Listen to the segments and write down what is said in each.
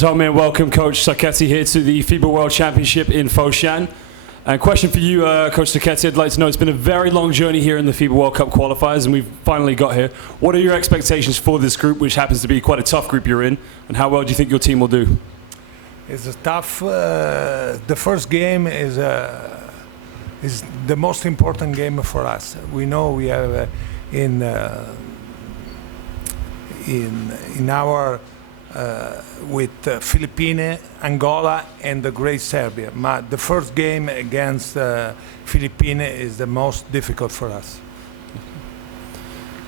Tommy, and welcome Coach Sacchetti here to the FIBA World Championship in Foshan. And question for you, Coach Sacchetti, I'd like to know, it's been a very long journey here in the FIBA World Cup qualifiers and we've finally got here. What are your expectations for this group, which happens to be quite a tough group you're in, and how well do you think your team will do? It's a tough. The first game is the most important game for us. We know we have in our with Philippines, Angola, and the great Serbia. The first game against Philippines is the most difficult for us.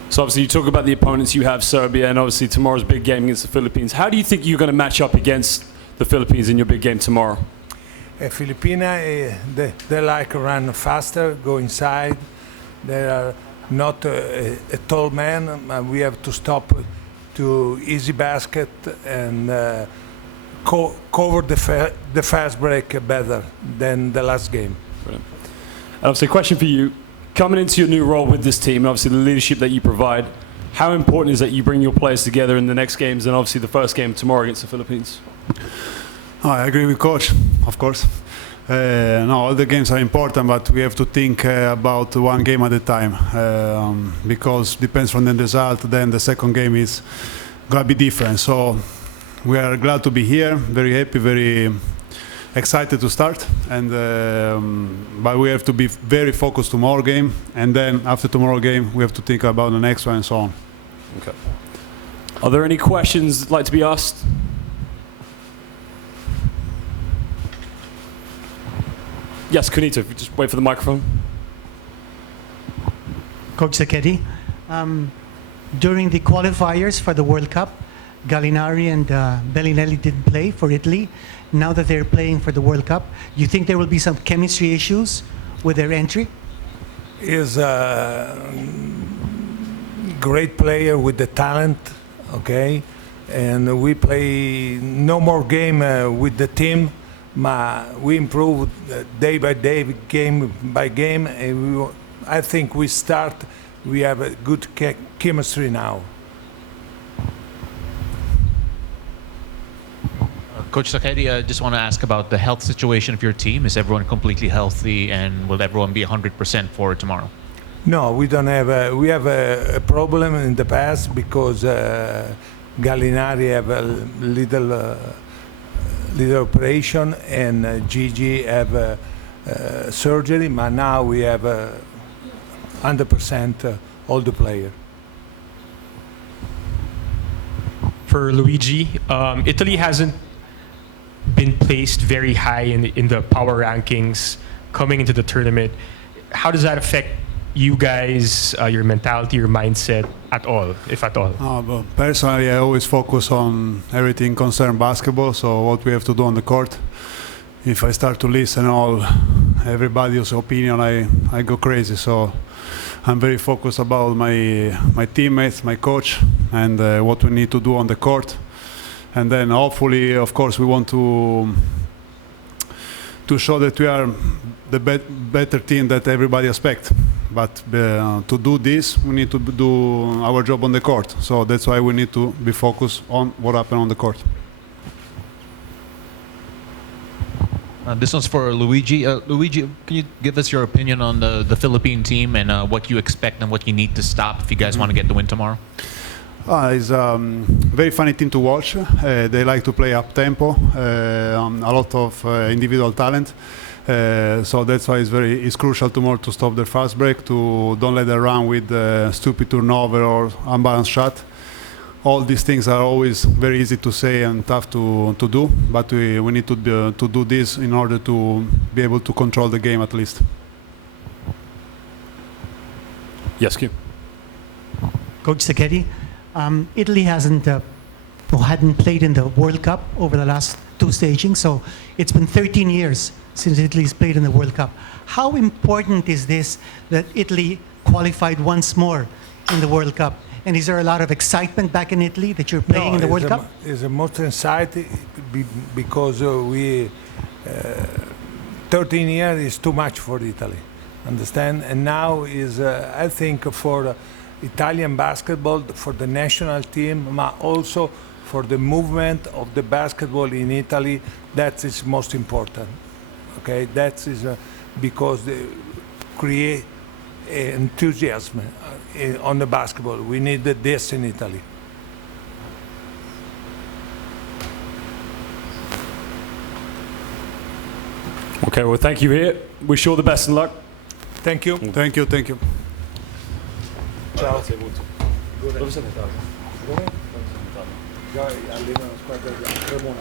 So obviously you talk about the opponents you have, Serbia, and obviously tomorrow's big game against the Philippines. How do you think you're going to match up against the Philippines in your big game tomorrow? Philippines, they like run faster, go inside. They are not a tall man. We have to stop to easy basket and cover the fast break better than the last game. Brilliant. And obviously, a question for you. Coming into your new role with this team, and obviously the leadership that you provide, how important is that you bring your players together in the next games and obviously the first game tomorrow against the Philippines? I agree with Coach, of course. No, all the games are important, but we have to think about one game at a time because depends from the result. Then the second game is gonna be different. So we are glad to be here, very happy, very excited to start. And but we have to be very focused tomorrow game, and then after tomorrow game we have to think about the next one and so on. Okay. Are there any questions like to be asked? Yes, Kunita, if you just wait for the microphone. Coach Sacchetti, during the qualifiers for the World Cup, Gallinari and Bellinelli didn't play for Italy. Now that they're playing for the World Cup, do you think there will be some chemistry issues with their entry? Is a great player with the talent, okay? And we play no more game with the team. We improve day by day, game by game, and I think we have a good chemistry now. Coach Sacchetti, I just want to ask about the health situation of your team. Is everyone completely healthy, and will everyone be 100% for tomorrow? No, we don't have. We have a problem in the past because Gallinari have a little operation and Gigi have surgery, but now we have 100% all the players. For Luigi, Italy hasn't been placed very high in the power rankings coming into the tournament. How does that affect you guys, your mentality, your mindset at all, if at all? But personally, I always focus on everything concerned basketball, so what we have to do on the court. If I start to listen everybody's opinion, I go crazy. So I'm very focused about my teammates, my coach, and what we need to do on the court. And then hopefully, of course, we want to show that we are the better team that everybody expects. But to do this, we need to do our job on the court. So that's why we need to be focused on what happened on the court. This one's for Luigi. Luigi, can you give us your opinion on the Philippine team and what you expect and what you need to stop if you guys want to get the win tomorrow? It's a very funny team to watch. They like to play up tempo, a lot of individual talent. So that's why it's crucial tomorrow to stop their fast break, to don't let them run with stupid turnover or unbalanced shot. All these things are always very easy to say and tough to do, but we need to do this in order to be able to control the game at least. Yes, Kim. Coach Sacchetti, Italy hadn't played in the World Cup over the last two stagings, so it's been 13 years since Italy's played in the World Cup. How important is this that Italy qualified once more in the World Cup? And is there a lot of excitement back in Italy that you're playing in the World Cup? It's a most exciting because 13 years is too much for Italy, understand? And now is, I think, for Italian basketball, for the national team, but also for the movement of the basketball in Italy. That is most important. Okay, that is because they create enthusiasm on the basketball. We need this in Italy. Okay, well, thank you here. Wish you all the best and luck. Thank you. Thank you, thank you. Ciao. Dove sei andato? Io alleno la squadra di Cremona.